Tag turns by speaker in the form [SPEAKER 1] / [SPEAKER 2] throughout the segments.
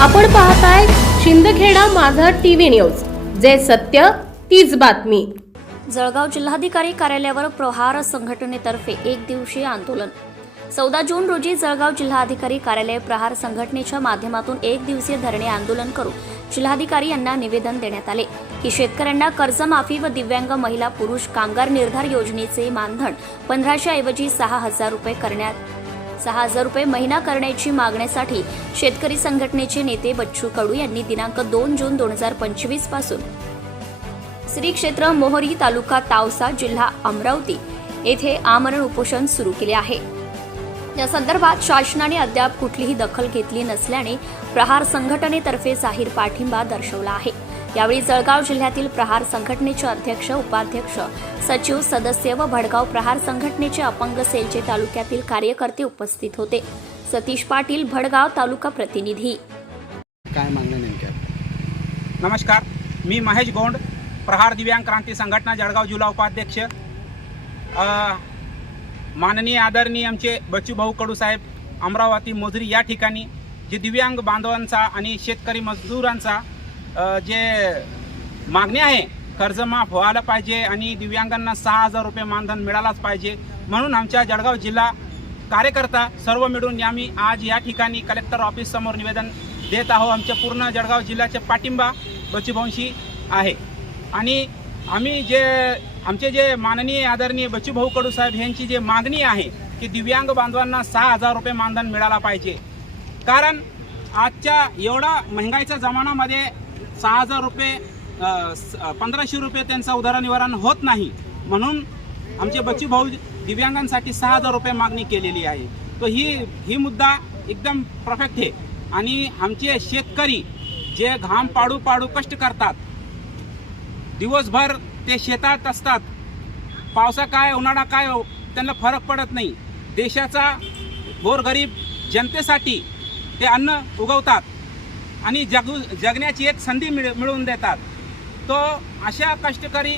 [SPEAKER 1] आपण पाहताय शिंदखेडा माझा टीव्ही न्यूज. जे सत्य तीच बातमी.
[SPEAKER 2] जळगाव जिल्हाधिकारी कार्यालयावर प्रहार संघटनेतर्फे एक दिवसीय आंदोलन. चौदा जून रोजी जळगाव जिल्हाधिकारी कार्यालय प्रहार संघटनेच्या माध्यमातून एक दिवसीय धरणे आंदोलन करून जिल्हाधिकारी यांना निवेदन देण्यात आले की शेतकऱ्यांना कर्जमाफी व दिव्यांग महिला पुरुष कामगार निर्धार योजनेचे मानधन पंधराशे ऐवजी सहा हजार रुपये करण्यात सहा हजार रुपये महिना करण्याची मागण्यासाठी शेतकरी संघटनेचे नेते बच्चू कडू यांनी दिनांक दोन जून दोन हजार पंचवीसपासून श्री क्षेत्र मोहरी तालुका तावसा जिल्हा अमरावती येथे आमरण उपोषण सुरू केले आहे. या संदर्भात शासनाने अद्याप कुठलीही दखल घेतली नसल्याने प्रहार संघटनेतर्फे जाहीर पाठिंबा दर्शवला आहे. यावेळी जळगाव जिल्ह्यातील प्रहार संघटनेचे अध्यक्ष उपाध्यक्ष सचिव सदस्य व भडगाव प्रहार संघटनेचे अपंग सेलचे तालुक्यातील कार्यकर्ते उपस्थित होते. सतीश पाटील भडगाव तालुका प्रतिनिधी.
[SPEAKER 3] काय मागणं
[SPEAKER 4] नमस्कार मी महेश गोंड प्रहार दिव्यांग क्रांती संघटना जळगाव जिल्हा उपाध्यक्ष. अ, माननीय आदरणीय आमचे बच्चूभाऊ कडू साहेब अमरावती मोजरी या ठिकाणी जे दिव्यांग बांधवांचा आणि शेतकरी मजदुरांचा जे मागणी आहे कर्जमाफ व्हायला पाहिजे आणि दिव्यांगांना सहा हजार रुपये मानधन मिळालाच पाहिजे म्हणून आमच्या जळगाव जिल्हा कार्यकर्ता सर्व मिळून आम्ही आज या ठिकाणी कलेक्टर ऑफिस समोर निवेदन देत आहोत. आमच्या पूर्ण जळगाव जिल्ह्याचे पाठिंबा बचूभाऊंशी आहे. आणि आम्ही जे आमचे जे माननीय आदरणीय बच्चूभाऊ कडू साहेब यांची जे मागणी आहे की दिव्यांग बांधवांना सहा हजार रुपये मानधन मिळाला पाहिजे. कारण आजच्या एवढा महागाईच्या जमान्यामध्ये सहा हजार रुपये स- पंधराशे रुपये त्यांचं उदरनिवारण होत नाही. म्हणून आमचे बच्चू भाऊ दिव्यांगांसाठी सहा हजार रुपये मागणी केलेली आहे. तर ही ही मुद्दा एकदम परफेक्ट आहे. आणि आमचे शेतकरी जे घाम पाडू पाडू कष्ट करतात दिवसभर ते शेतात असतात. पावसा काय उन्हाळा काय त्यांना फरक पडत नाही. देशाचा गोरगरीब जनतेसाठी ते अन्न उगवतात. आणि जगू जगण्याची एक संधी मिळ मिळवून देतात. तो अशा कष्टकरी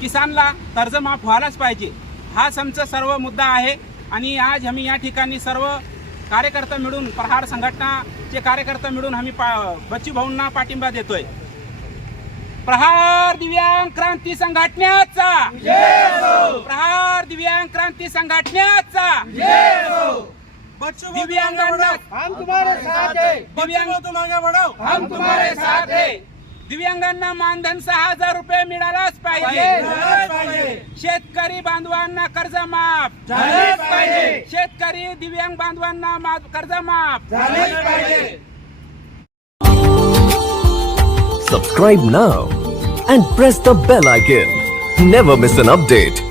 [SPEAKER 4] किसानला कर्जमाफ व्हायलाच पाहिजे. हाच आमचा सर्व मुद्दा आहे आणि आज आम्ही या ठिकाणी सर्व कार्यकर्ता मिळून प्रहार संघटनाचे कार्यकर्ता मिळून आम्ही पा बच्चू भाऊंना पाठिंबा देतोय. प्रहार दिव्यांग क्रांती संघटनेचा! प्रहार दिव्यांग क्रांती संघटनेचा! दिव्यांगांना
[SPEAKER 3] हम तुम्हारे साथ है।
[SPEAKER 4] दिव्यांग हम तुम्हारे साथ है। दिव्यांगांना मानधन सहा हजार रुपये मिळालाच पाहिजे। शेतकरी बांधवांना कर्ज माफ। शेतकरी दिव्यांग बांधवांना कर्ज माफ।
[SPEAKER 5] Subscribe now and press the bell icon. Never miss an update.